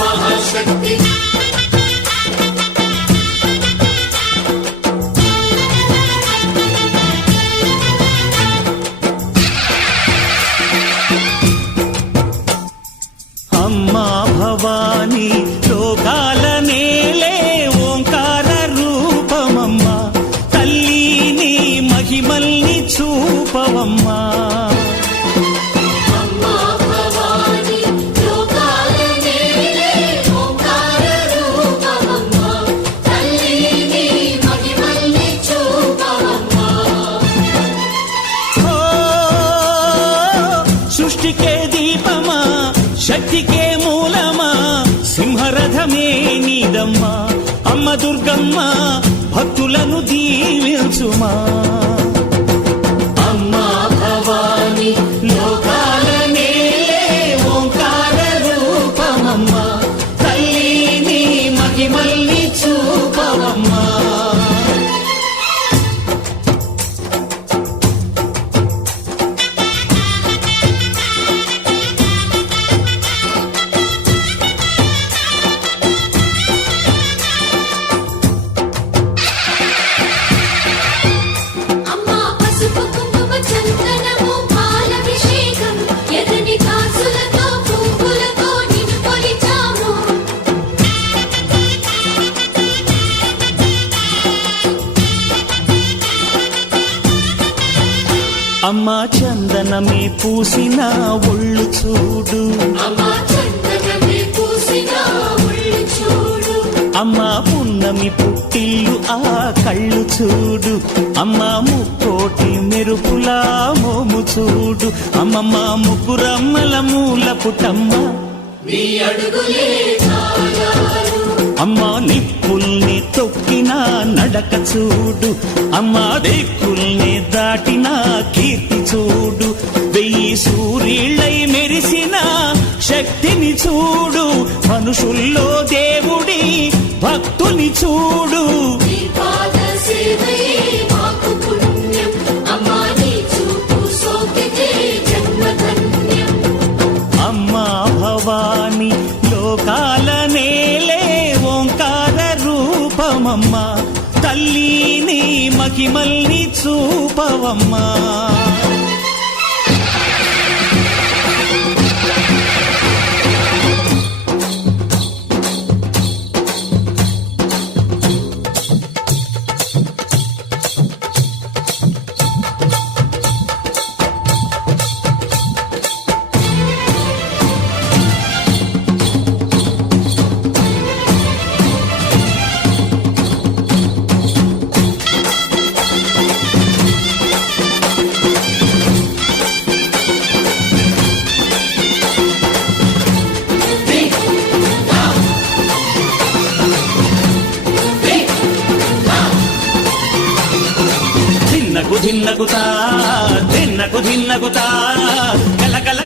महाशक्ति अम्मा भवानी लोकाल नेले ओंकार रूपमम्मा तल्ली महिमल्नि चूपवम्मा शक्ति के मूलमा सिंहरथमे नीदम्मा अम्म दुर्गम्मा भक्तुలను దీవించుమా अम्मा भवानी लोकाल नेले ओंकार रूपमम्मा तल्ली महिमल्नि చూపవమ్మా అమ్మా చందనమే పూసిన ఒళ్ళు చూడు అమ్మా పున్నమి పుట్టిల్లు ఆ కళ్ళు చూడు అమ్మా ముక్కోటి మెరుపులా మోము చూడు అమ్మమ్మ ముగ్గురమ్మల మూల పుటమ్మ అమ్మా నిప్పుల్ని తొక్కిన నడక చూడు అమ్మా దిక్కుల్ని దాటిన కీర్తి చూడు 1000 సూర్యులై మెరిసిన శక్తిని చూడు మనుషుల్లో దేవుడి భక్తుని చూడు అమ్మా భవాని లోకాల నేలే ఓంకార రూపమమ్మా తల్లిని మహిమల్ని చూపవమ్మా ధిన్నకు ధిన్నకుతా